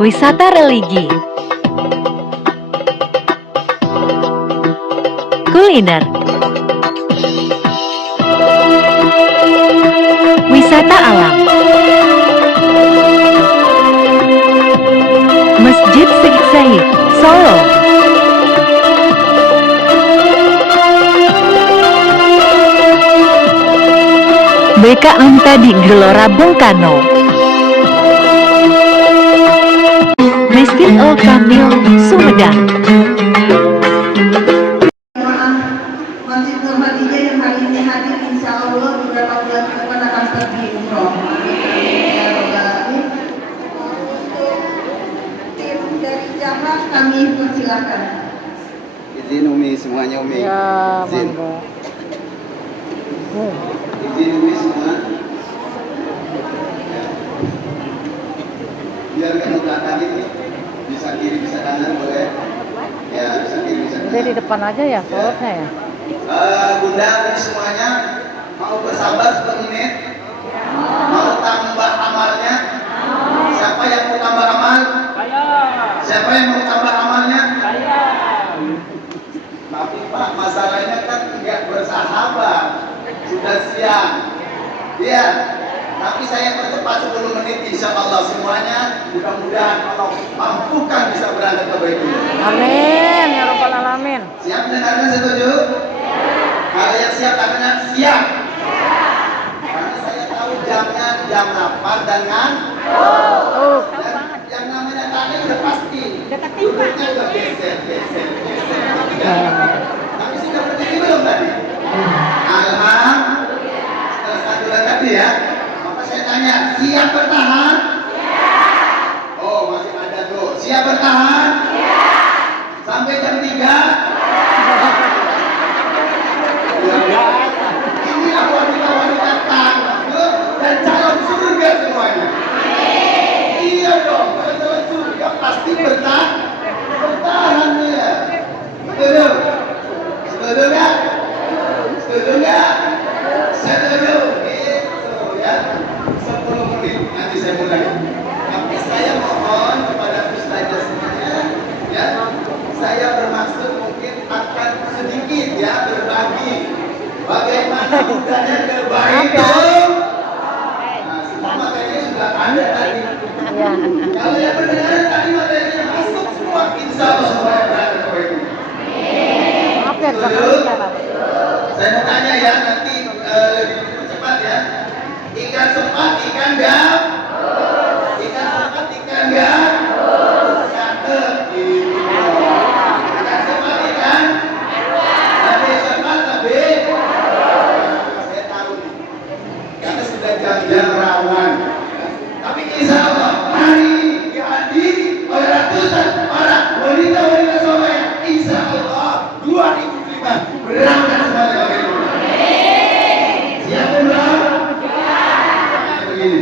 Wisata religi. Kuliner. Wisata alam. Masjid Syekh Zayed, Solo. BKMT di Gelora Bung Karno. Masjid Al Kamil, Sumedang. Masjid Muhammadiyah yang hari ini hadir, insya Allah beberapa bulan ke depan akan pergi umroh. Tim dari Jawa kami persilakan. Izin Umi, semuanya Umi. Ya, Izin. monggo. Izin Umi semua. Biar kamu belakang ini bisa kiri bisa kanan boleh. Ya bisa kiri bisa kanan. Jadi di depan aja ya, sholatnya ya. Bunda Umi semuanya mau bersabar semenit. Mau tambah amalnya? Siapa yang mau tambah amal? Siapa yang mau tambah amalnya? Tapi Pak, masalahnya kan nggak bersahabat. Sudah siang. Iya. Tapi saya percepat 10 menit, insya Allah semuanya. Mudah-mudahan Allah mampukan bisa berangkat ke Baitul. Amin ya rabbal alamin. Siap dengarkan, setuju? Kalau yang siap tangannya siap. Karena saya tahu jamnya jam 8 dengan dan yang namanya tadi udah pasti. Duduknya udah geser. Tapi sudah berdiri belum tadi? Alhamdulillah. Setelah satu tadi ya. Maka saya tanya, siap bertahan? Siap. Oh, masih ada tuh. Siap bertahan? Siap. Sampai jam 3? Inilah wanita-wanita tangguh dan calon surga semuanya. Iya dong, kalau calon surga pasti bertahan ya. Setuju? Setuju nggak? Setuju nggak? Setuju. Gitu ya. 10 menit nanti saya mulai. Tapi saya mohon kepada ustazah semuanya, ya. Saya bermaksud mungkin akan sedikit ya berbagi bagaimana budaya ke Baitul. Nah, semua materinya sudah ada tadi. Kalau yang mendengar tadi materinya masuk semua, insya Allah semuanya berada ke Baitul. Maaf ya, Saya mau tanya ya, nanti lebih cepat ya. Ikan sepat, ikan gam. Ikan sepat, ikan gam. Catet gitu. Ikan sepat, ikan. Lebih sepat, lebih. Saya tahu nih. Karena sudah jam-jam rawan. Tapi insya Allah hari ini dihadiri oleh ratusan para wanita-wanita soleh. Insya Allah 2005 berangkat semuanya ke Baitul. Siap belum? Begini.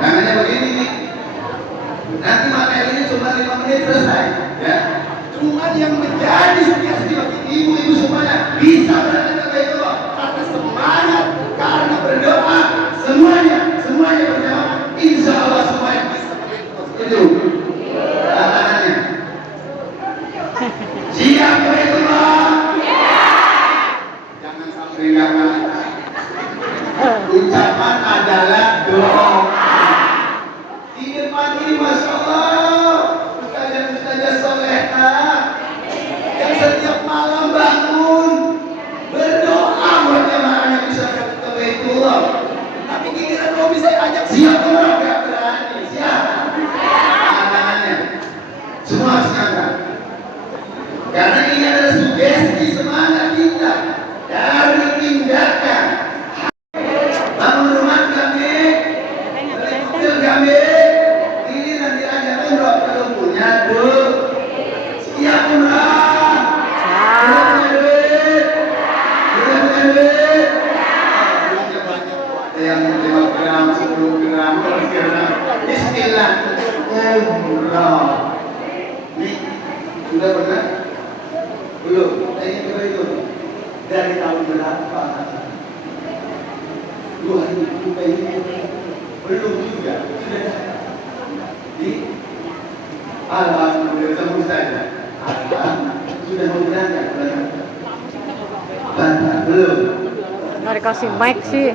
Tangannya begini nih. Nanti materinya cuma 5 menit selesai. Ya. Cuma yang menjadi sugesti bagi ibu-ibu semuanya bisa berangkat ke Baitul karena semangat, karena berdoa, semuanya berjamaah. Insya Allah semuanya bisa ke Baitul. Setuju? Tangannya. Siap ke Baitul? Jangan sampai nggak mati. Ucapan adalah doa. Di depan ini Masya Allah ustazah solehah yang setiap malam bangun berdoa buat jamaahnya bisa ke Baitullah. Tapi giliran mau bisa ajak siap orang nggak berani. Siap? Tangannya semua harus ngangkat. Karena ini adalah sugesti semangat kita dari tindakan. Bangun rumah kami, beli kecil kami, ini nanti aja umroh belum punya tuh. Siap umroh? Belum punya duit? Belum punya duit? Duitnya banyak, ada yang 5 gram, 10 gram, 20 gram. Bismillah, umroh. Nih, sudah pernah? Belum, tanya coba itu. Dari tahun berapa? 2000 ini belum juga, sudah datang. Alhamdulillah, temu saja. Sudah mau berangkat? Belum. Nggak dikasih mic sih.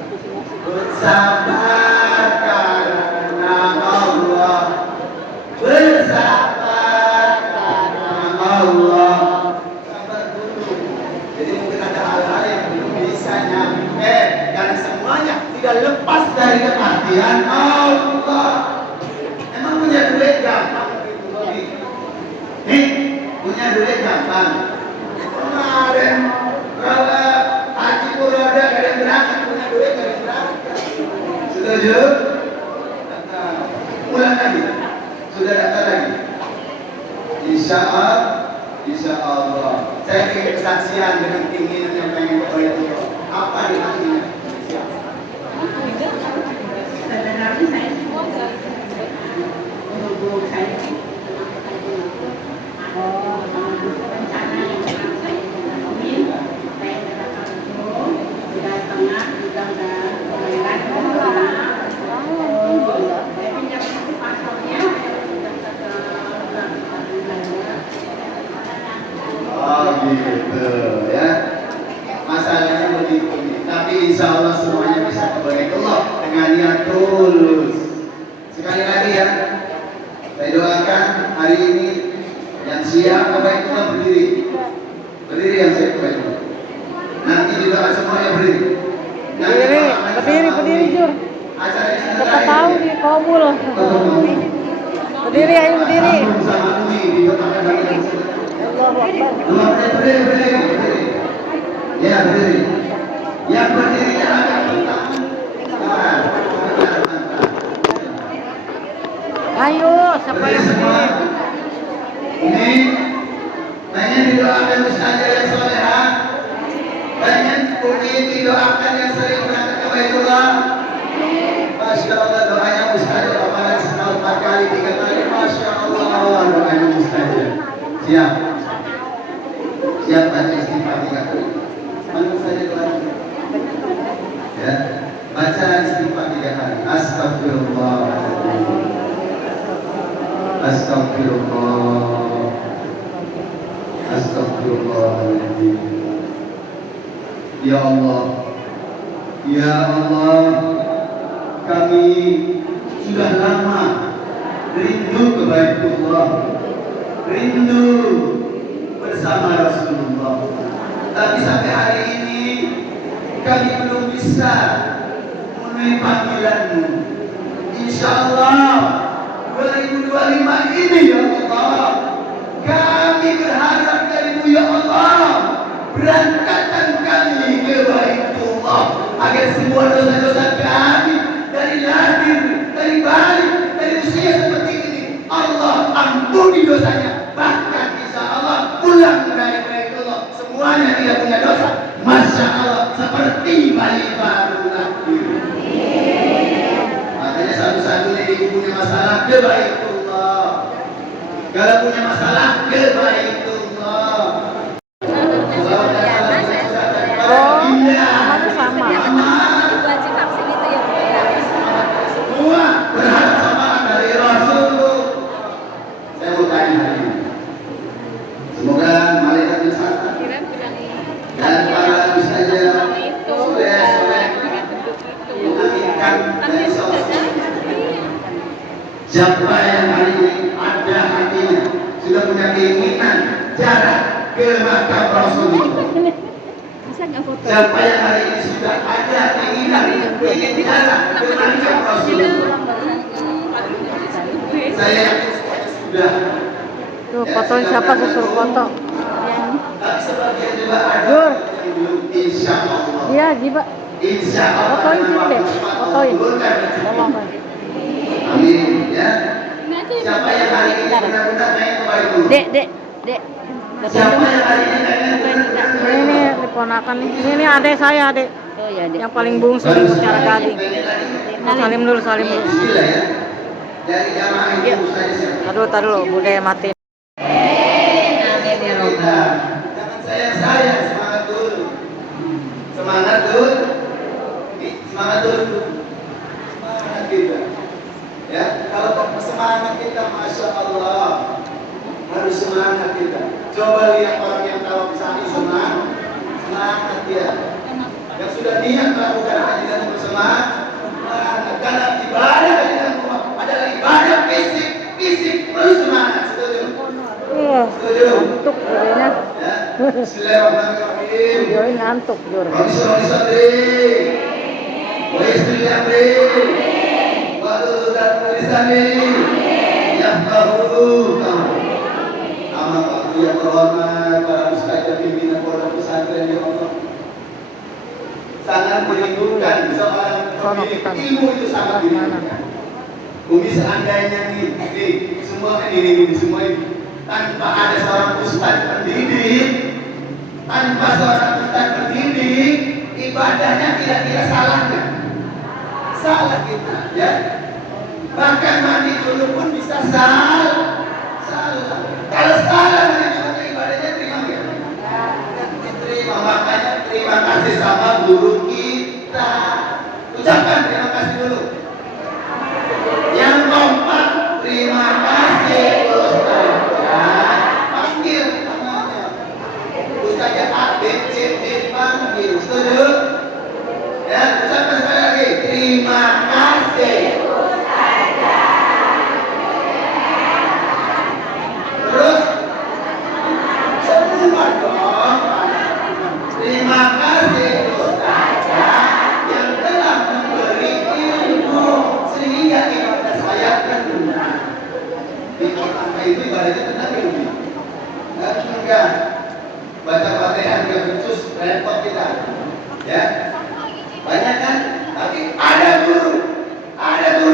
Bersabar karena Allah. Bersabar karena Allah. Sabar dulu. Jadi mungkin ada hal-hal yang belum bisa nyampe dan semuanya tidak lepas dari kepastian Allah. Emang punya duit gampang? Nih, punya duit gampang. Kemarin kalau haji Purwoda gak ada yang berangkat, punya duit gak ada yang berangkat. Setuju? Ulang lagi. Sudah daftar lagi. Insya Allah. Saya ingin kesaksian dengan keinginan yang pengen ke Baitullah. Apa di hatinya? Sebenarnya saya menghubung saya rencana yang akan saya jalanin saya datang dulu sudah tengah juga udah kemarin saya pinjam satu pasalnya Oh gitu ya. Masalahnya begitu. Tapi insya Allah semuanya bisa kembali ke Allah dengan niat tulus. Sekali lagi ya, saya doakan hari ini yang siap kebaik Allah berdiri. Berdiri yang siap kebaik Allah. Nanti juga semuanya berdiri. Berdiri Jur. Acara ini Siapa tahu di kabul. Berdiri ayo berdiri. Sama Umi di kota Padang. Berdiri. Ya berdiri. Yang berdiri jangan bertahan. Ayo, siapa yang berdiri? Ini pengen didoakan Ustazah yang solehah, pengen Umi didoakan yang sering berangkat ke Baitullah. Masya Allah doanya Ustazah paparan setahun 4 kali 3 kali. Masya Allah doanya Ustazah. Siap. Siap baca istighfar 3 kali. Mana saja doanya? Ya, baca istighfar 3 kali. Astagfirullahaladzim. Astagfirullah. Astagfirullahaladzim. Ya Allah, ya Allah, kami sudah lama rindu ke Baitullah, rindu bersama Rasulullah. Tapi sampai hari ini kami belum bisa memenuhi panggilanmu. Insya Allah 2025 ini ya Allah, kami berharap darimu ya Allah, berangkatkan kami ke Baitullah agar semua dosa-dosa kami dari lahir, dari balik, dari usia seperti ini Allah ampuni dosanya. Bahkan insya Allah pulang dari Baitullah semuanya tidak punya dosa. Masya Allah seperti bayi baru lahir. Makanya satu-satunya ibu punya masalah ke Baitullah. Kalau punya masalah ke Baitullah. Namanya sama. Wajib vaksin itu ya Bu ya. Semua berharap sama dari Rasul. Saya mau tanya hari ini. Semoga malaikat wisata dan para wisata soleh-soleh mengaminkan dari sholat. Siapa yang hari ini ada hatinya sudah punya keinginan jarak ke makam Rasulullah. Bisa nggak foto? Siapa yang hari ini sudah ada keinginan ingin jarak ke makam Rasulullah. Saya yakin semuanya sudah. Tuh, fotoin siapa suruh foto. Tapi sebagian juga ada Jur. yang belum. Insya Allah. Iya, Jiba. Insya Allah. Fotoin sini deh. Fotoin. Tolong. Amin ya. Siapa yang hari ini benar-benar naik ke Baitullah? Dek. Siapa yang hari ini naik Ini diponakan nih. Ini adek saya, adek. Oh ya, Dek. Yang paling bungsu secara gading. Salim dulu. Bismillah ya. Dari jamaah itu saja. Tar dulu, budaya mati. Jangan sayang, semangat dulu. Semangat dulu. Semangat kita. Ya, kalau semangat kita, masya Allah. Harus semangat kita. Coba lihat orang yang tahu bisa semangat, semangat dia. Yang sudah niat melakukan haji dan bersemangat, karena ibadah yang adalah ibadah fisik perlu semangat. Setuju? Setuju? Ngantuk jadinya. Ya. Bismillahirrahmanirrahim. Jori ngantuk Jor. Bismillahirrahmanirrahim. Wa istri amri. Wa udat lisani. Yahfahu. Amat waktu yang terhormat para ustaz pimpinan pondok pesantren ya Allah. Sangat merindukan seorang pemilik ilmu itu sangat merindukan. Bumi seandainya nih semua ini semua ini tanpa ada seorang ustaz pendidik, tanpa seorang ustaz pendidik, ibadahnya kira-kira salah nggak? Salah kita, ya. Bahkan mandi dulu pun bisa salah. Kalau salah mandi dulu ibadahnya terima nggak? Diterima. Makanya terima kasih sama guru kita. Ucapkan terima kasih dulu. Yang kompak, terima kasih Ustaz. Panggil namanya. Ustaznya A, B, C, D panggil. Setuju? Ya, ucapkan sekali lagi. Terima kasih. Terus semua dong. Terima kasih Ustaznya yang telah memberi ilmu sehingga ibadah saya benar. Di pertama itu ibadahnya benar ilmu. Enggak. Baca Fatihah juga becus repot kita. Ya. Banyak kan? Tapi ada guru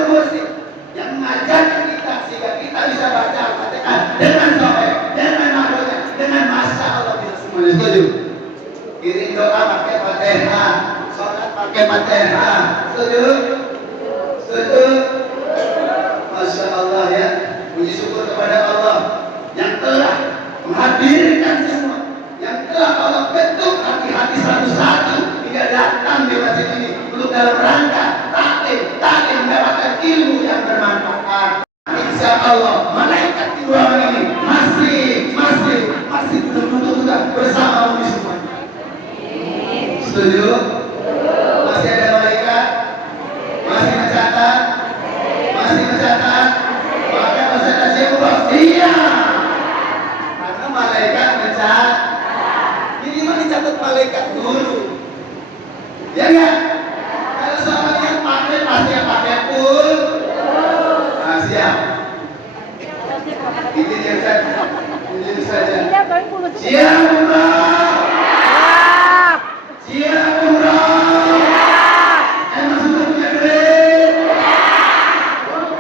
musik yang mengajarkan kita sehingga kita bisa baca Fatihah dengan sahih, dengan makhrajnya, dengan masya Allah bisa semuanya. Setuju? Kirim doa pakai Fatihah, sholat pakai Fatihah. Setuju? Setuju? Masya Allah ya. Puji syukur kepada Allah yang telah menghadirkan semua, yang telah Allah bentuk hati-hati satu-satu hingga datang di masjid ini untuk dalam rangka taklim mendapatkan ilmu yang bermanfaat. Insya Allah malaikat di ruangan ini masih duduk sudah bersama kami semua. Setuju? Masih ada malaikat? Masih mencatat? Maka masih ada siapa? Iya. Karena malaikat mencatat. Ini mah dicatat malaikat dulu. Ya enggak? Kalau seorang yang pakai pasti yang pakai full. Nah, siap. Ini saja. Siap umrah. Siap umrah. Emang sudah punya duit?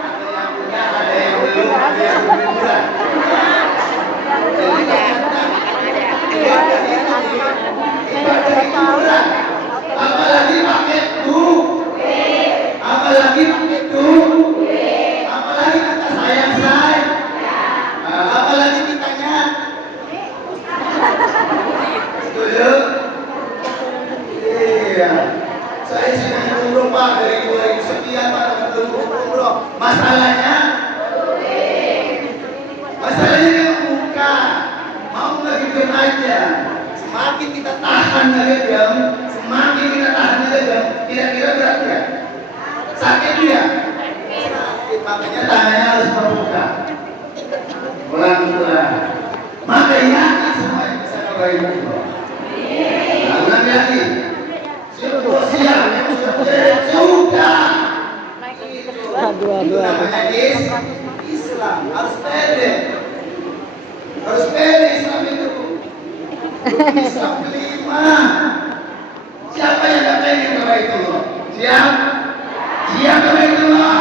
Ada yang punya, ada yang belum, ada yang belum murah. Ibadah itu murah. Apalagi pakai duit. Apalagi kata sayang say. Apalagi kitanya. Setuju? Iya. Saya sudah umroh Pak dari 2000 sekian Pak belum umroh. Masalahnya yang buka. Mau lagi diam aja. Semakin kita tahan lagi diam, semakin kita tahan lagi diam. Kira-kira berat ya? Sakit dia? Sakit. Makanya tangannya harus terbuka. Pelan-pelan. Maka yakin semua yang bisa ngabarin Allah. Jangan lagi. Siap. Sudah. Itu namanya Islam. Harus pede. Islam itu. Islam kelima. Siapa yang gak pengen kebaik Allah? Siap kebaik Allah.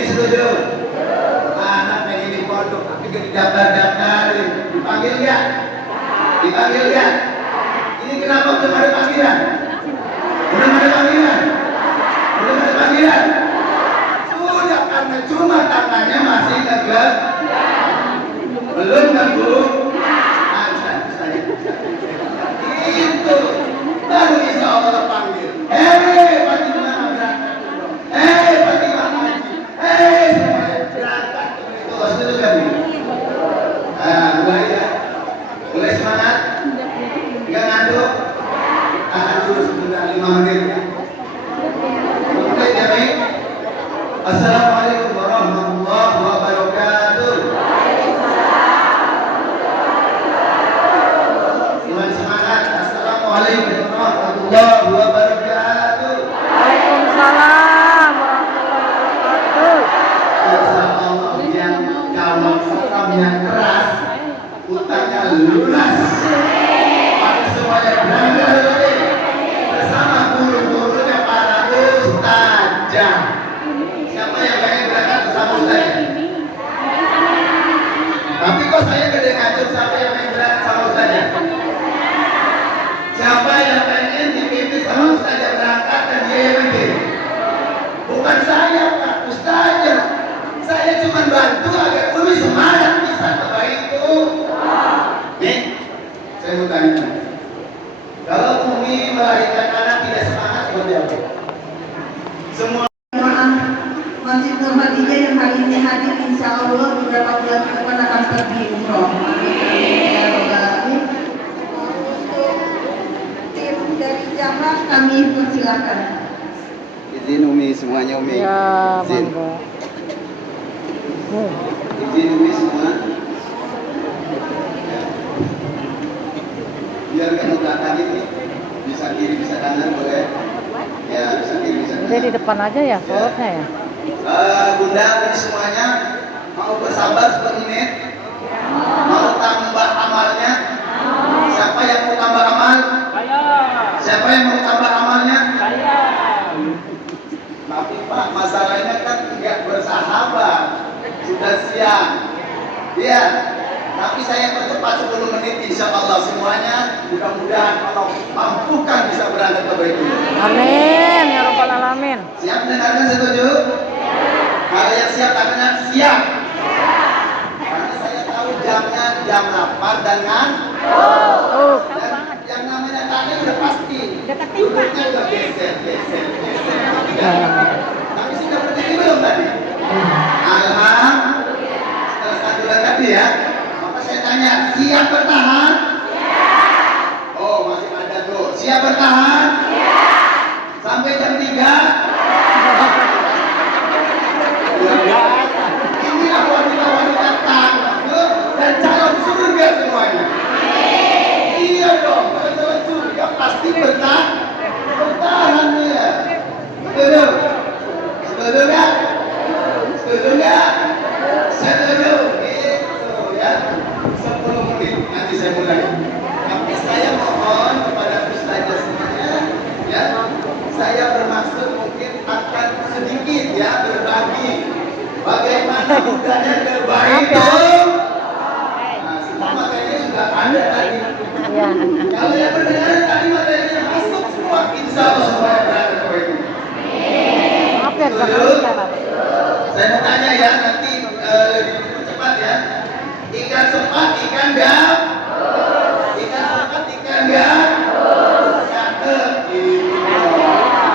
Setuju? Anak pengen di pondok tapi gak didaftar-daftarin, dipanggil nggak? Dipanggil ya? Ini kenapa belum ada panggilan? Belum ada panggilan? Belum ada panggilan? Sudah, karena cuma tangannya masih tegak. Belum kan Bu? Itu baru insya Allah panggil. Hei Fatimah berangkat dulu. Hei Fatimah ngaji. Hei semuanya berangkat itu setuju kan? Mulai ya. Mulai semangat. Enggak ngantuk. Tahan dulu sebentar 5 menit ya. Mulai ya baik. Assalamualaikum warahmatullahi wabarakatuh. Assalamualaikum warahmatullahi wabarakatuh. Waalaikumsalam warahmatullahi wabarakatuh. Insya Allah yang kalau sekamnya keras, utangnya lunas. Maka semuanya berangkat bersama guru-gurunya para ustazah. Siapa yang pengen berangkat bersama ustazah? Tapi kok saya gede ngatur siapa yang pengen berangkat sama ustazah? Siapa yang pengen dipimpin sama ustazah berangkat dan dia yang bimbing? Bukan saya Pak, ustazah. Saya cuma bantu agar Umi semangat bisa terbaik itu. Nih, saya mau tanya. Kalau Umi melahirkan anak tidak semangat, seperti apa? Semua Maaf, Masjid Nur Khadijah yang hari ini hadir, insya Allah beberapa bulan ke depan akan pergi umroh. Ya Rabbal Alamin. Untuk tim dari Jahat kami persilakan. izin Umi, semuanya Umi. Ya, Izin. monggo. Izin Umi semua. Biar kamu datang ini bisa kiri bisa kanan boleh. Ya bisa kiri bisa Udah di kanan. depan aja ya, sholatnya ya. Bunda Umi semuanya mau bersabar semenit. Mau tambah amalnya? Siapa yang mau tambah amal? Siapa yang mau tambah amalnya? Tapi Pak, masalahnya kan tidak bersahabat. Sudah siang. Iya. Tapi saya percepat 10 menit insya Allah semuanya. Mudah-mudahan Allah mampukan bisa berangkat ke Baitul. Amin ya rabbal alamin. Siap dengarkan, setuju? Kalau yang siap katanya siap. Karena saya tahu jamnya jam 8 dan Oh, dan yang namanya tadi udah pasti. Duduknya udah geser. Tapi sudah berdiri belum tadi? Alhamdulillah. Setelah 1 bulan tadi ya. Maka saya tanya, siap bertahan? Oh, masih ada tuh. Siap bertahan? Sampai jam 3? Inilah wanita-wanita tangguh dan calon surga semuanya. Iya dong, kalau calon surga pasti bertahan ya. Setuju? Setuju nggak? Setuju nggak? Setuju. Gitu ya. 10 menit nanti saya mulai. Tapi saya mohon kepada ustazah semuanya, ya. Saya bermaksud mungkin akan sedikit ya berbagi bagaimana budaya terbaik itu. Nah, semua materinya sudah ada tadi. ya. Kalau yang mendengar tadi materinya masuk semua, insya Allah semuanya berada di itu. Maaf ya, Setuju? jangan. Saya mau tanya ya, nanti lebih cepat ya. Ikan sepat, ikan gak? Ikan sepat, ikan gak? Cakep. Gitu.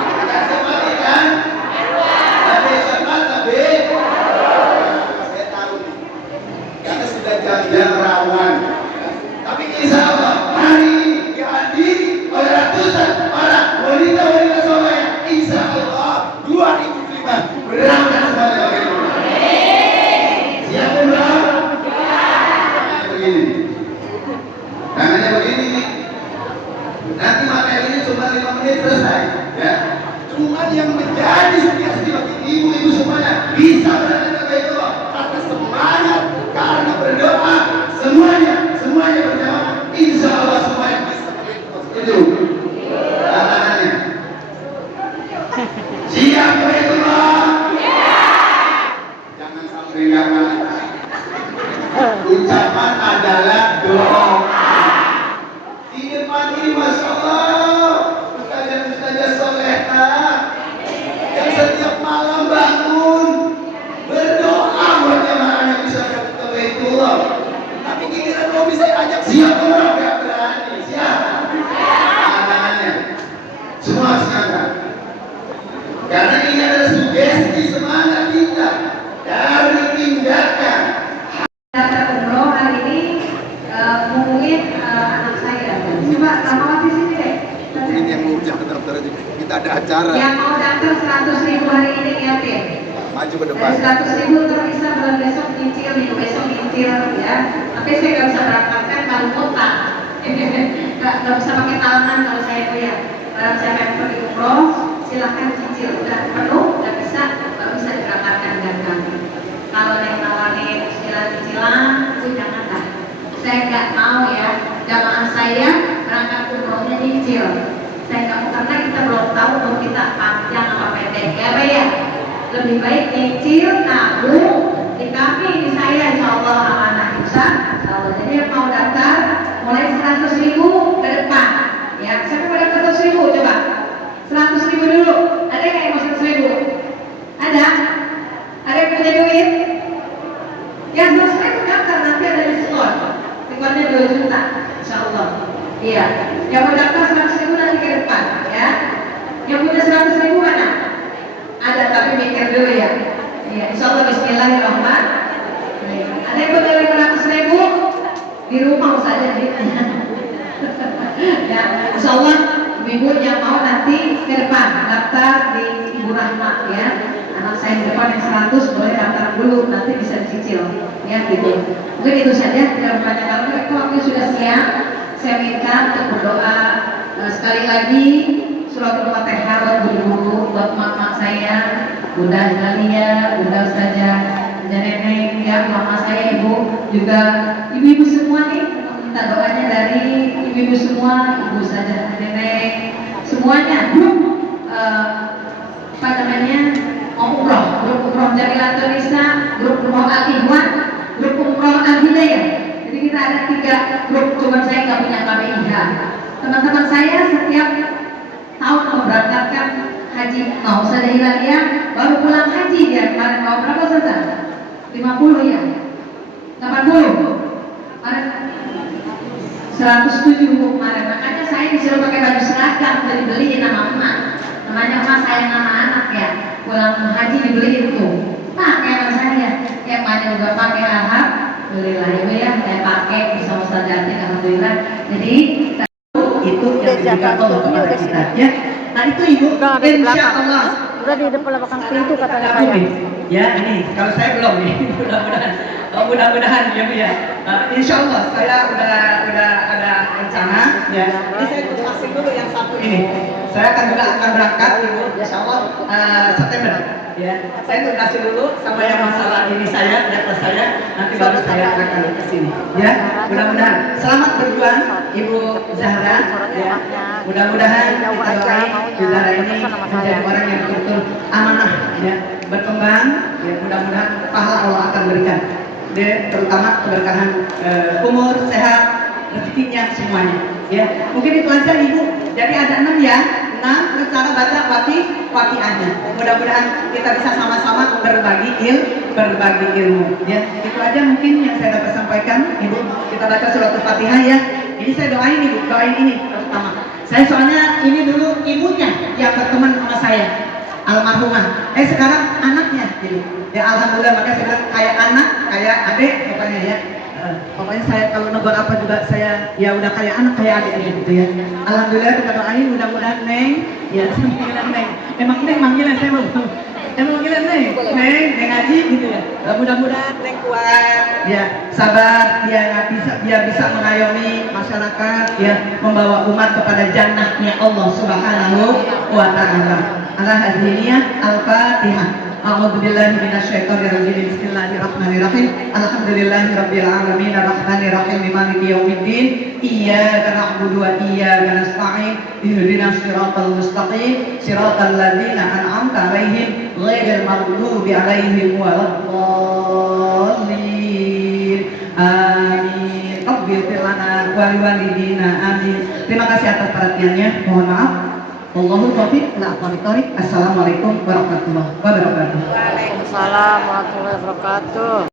Ikan sepat, ikan? Lebih cepat, lebih? Saya tahu nih. Karena sudah jam-jam rawan. Tapi insya Allah hari ini dihadiri oleh ratusan para wanita-wanita soleh. Insya Allah 2005 berangkat semuanya ke rumah. Siap belum? Begini. Tangannya begini nih. Nanti materinya cuma 5 menit selesai. Ya. Cuma yang menjadi sugesti bagi ibu-ibu semuanya bisa berada ke itu karena semangat, karena berdoa, semuanya berjamaah. Insya Allah semuanya bisa begitu. Setuju? Tangannya. Siap Baitullah? Jangan sampai nggak. Ucapan adalah doa. Siap umroh nggak berani? Siap. Tangannya. Semua silakan. Karena ini adalah sugesti semangat kita dari tindakan. Daftar umroh hari ini mungkin anak saya. Coba nama di sini deh. Ini yang mau daftar aja. Kita ada acara. Yang mau daftar 100.000 hari ini lihatin. Maju ke depan. Dari 100.000 terpisah bulan besok nyicil, minggu besok nyicil ya. Tapi saya nggak bisa berangkatkan kalau kota. Nggak bisa pakai talangan kalau saya lihat. Barang saya akan pergi umroh, silahkan cicil. Udah penuh, nggak bisa, nggak bisa diberangkatkan dengan kami. Kalau yang nawarin cicilan-cicilan, itu janganlah. Saya nggak mau ya, jamaah saya berangkat umrohnya nyicil. Saya nggak mau karena kita belum tahu umur kita panjang apa pendek ya, Pak ya. Lebih baik nyicil, nabung di kami, di saya, insya Allah amanah insya Allah. Jadi yang mau daftar mulai 100.000 ke depan ya. Siapa mau daftar 100.000 coba? 100.000 dulu. Ada yang mau 100.000? Ada? Ada yang punya duit? Yang 100.000 daftar, nanti ada diskon. Diskonnya 2 juta insya Allah. Iya. Yang mau daftar 100.000 nanti ke depan ya. Yang punya 100.000 mana? Ada, tapi mikir dulu ya. Iya, insya Allah bismillahirrahmanirrahim. Ada yang punya 500.000 di rumah saja duitnya. Ya, insya Allah ibu yang mau nanti ke depan daftar di Ibu Rahma ya. Anak saya di depan yang 100 boleh daftar dulu, nanti bisa dicicil ya gitu. Mungkin itu saja, tidak banyak kalau itu waktu sudah siap. Saya minta untuk berdoa sekali lagi suratul Fatihah buat guru-guru, buat mak-mak saya, Bunda Dalia, Bunda saja, dan nenek ya, mama saya, ibu juga, ibu-ibu semua nih, minta doanya dari ibu-ibu semua, ibu saja, nenek, semuanya grup apa namanya mau umroh, grup umroh Jamilatul Nisa, grup umroh Al-Ikhwan, grup umroh Al-Hidayah. Jadi kita ada 3 grup, cuma saya nggak punya KPIH. Teman-teman saya setiap tahun memberangkatkan haji, mau saja hilangnya baru pulang haji dia kemarin mau berapa saja? 50 ya? 80? Kemarin 107 kemarin, makanya saya disuruh pakai baju seragam, beli nama emak, namanya emak saya nama anak ya, pulang haji dibeli itu pakai nama saya, yang mana juga pakai alhamdulillah ibu ya, saya pakai bersama saja alhamdulillah. Jadi itu yang diberikan Allah kepada kita ya. Nah itu ibu, Udah ada di insya belakang. Allah. Udah di depan belakang pintu katanya saya. Ya ini kalau saya belum nih, mudah-mudahan ya Bu ya. Insya Allah saya udah ada rencana ya. Ini saya tuntasin dulu yang satu ini. Saya akan berangkat Ibu, Insya Allah September ya. Saya tuntasin dulu sama yang masalah ini saya, data saya, nanti baru saya akan ke sini ya. Mudah-mudahan selamat berjuang Ibu Zahra ya. Mudah-mudahan kita doain Ibu Zahra ini menjadi orang yang betul-betul amanah ya, berkembang ya, mudah-mudahan pahala Allah akan berikan ya, terutama keberkahan umur, sehat, rezekinya semuanya ya. Mungkin itu aja Ibu. Jadi ada 6 ya, 6 cara baca waqiahnya. Mudah-mudahan kita bisa sama-sama berbagi ilmu ya. Itu aja mungkin yang saya dapat sampaikan Ibu. Kita baca surat Al-Fatihah ya. Ini saya doain Ibu, doain ini pertama. Saya soalnya ini dulu ibunya yang berteman sama saya, almarhumah. Sekarang anaknya gitu. Ya alhamdulillah, makanya saya bilang kayak anak, kayak adik pokoknya ya. Pokoknya saya kalau negur apa juga saya ya udah kayak anak, kayak adik aja gitu ya. Alhamdulillah kita doain mudah-mudahan Neng ya, panggilan Neng. Emang Neng panggilan saya belum. Emang panggilan Neng ngaji gitu ya. Mudah-mudahan Neng kuat ya, sabar ya, biar bisa mengayomi masyarakat ya, membawa umat kepada jannahnya Allah Subhanahu wa taala. Ala hadziniyah al-Fatihah. A'udzu billahi minasyaitonir rajim. Bismillahirrahmanirrahim. Alhamdulillahirabbil alamin arrahmanir rahim maliki yaumiddin. Iyyaka na'budu wa iyyaka nasta'in. Ihdinas siratal mustaqim. Siratal ladzina an'amta 'alaihim ghairil maghdubi 'alaihim waladdallin. Amin. Rabbil lana wa liwalidina amin. Terima kasih atas perhatiannya. Mohon maaf. Wallahul taufiq wal hidayah. Assalamualaikum warahmatullahi wabarakatuh. Waalaikumsalam warahmatullahi wabarakatuh.